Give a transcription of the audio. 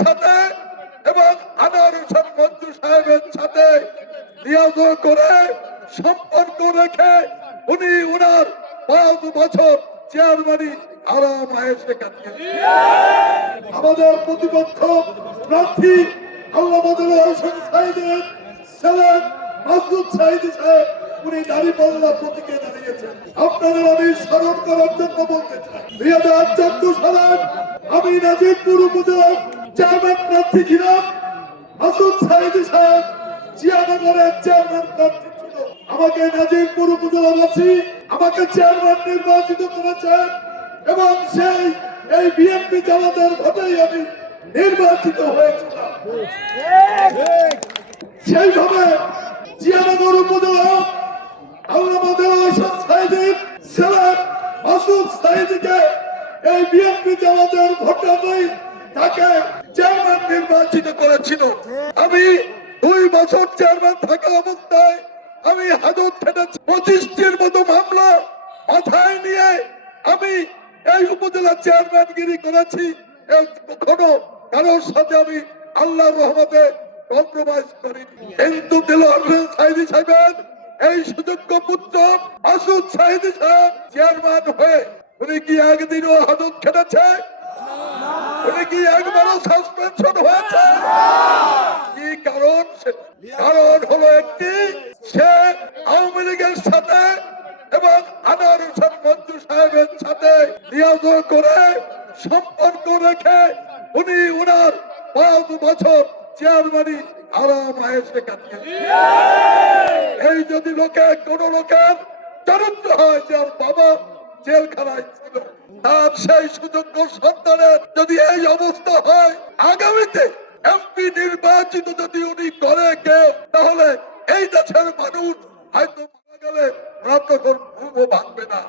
সাথে এবং আনোয়ার হোসেন মঞ্জু সাহেবের সাথে নিয়োগ করে সম্পর্ক রেখে উনি উনার 5 বছর চেয়ারম্যানই আরাম আয়েশে কাটিয়েছেন। আমাদের প্রতিপক্ষ প্রার্থী আল্লামা দেলোয়ার হোসেন সাঈদের ছেলে মাসুদ সাঈদী সাহেব উনি দাঁড়িপাল্লা প্রতীকে দাঁড়িয়েছেন। আপনাদের আমি স্মরণ করার জন্য বলতে চাই 2014 সালে আমি নাজিরপুর উপজেলার চেয়ারম্যান প্রার্থী ছিলাম। মাসুদ সাঈদী সাহেব জিয়ানগরের চেয়ারম্যান প্রার্থী ছিল। আমাকে নাজিরপুর উপজেলাবাসী আমাকে চেয়ারম্যান নির্বাচিত করেছেন এবং এই বিএনপি জামাতের ভোটেই আমি নির্বাচিত হয়েছিলাম। সেইভাবে জিয়ানগর উপজেলা আল্লামা দেলোয়ার হোসেন সাঈদীর ছেলে মাসুদ সাঈদীকে এই বিএনপি জামাতের ভোটাররাই তাকে চেয়ারম্যান নির্বাচিত করেছিল। আমি 2 বছর চেয়ারম্যান থাকা অবস্থায় আমি হাজত খেটেছি। 25টির মতো মামলা মাথায় নিয়ে আমি এই উপজেলা চেয়ারম্যানগিরি করেছি। কখনো কারোর সাথে আমি আল্লাহর রহমতে কম্প্রোমাইজ করিনি। কিন্তু দেলোয়ার হোসেন সাঈদী সাহেবের এই সুযোগ্য পুত্র মাসুদ সাঈদী সাহেব চেয়ারম্যান হয়ে উনি কি একদিনও হাজত খেটেছে? উনি কি একবারও সাসপেনশন হয়েছে? কি কারণ? কারণ হলো একটি, সে আওয়ামী লীগের সাথে এবং আনোয়ার হোসেন মঞ্জু সাহেবের সাথে নিয়োগ করে সম্পর্ক রেখে উনি উনার 5 বছর চেয়ারম্যানই আরাম আয়েশে কাটিয়েছেন। এই যদি কোন লোকের চরিত্র হয় যে বাবা জেলখানায় ছিল, তার সেই সুযোগ্য সন্তানের যদি এই অবস্থা হয়, আগামীতে এমপি নির্বাচিত যদি উনি করে কেউ, তাহলে এই দেশের মানুষ হয়তো মারা গেলে রাত তখন ঘুমও ভাঙবে না।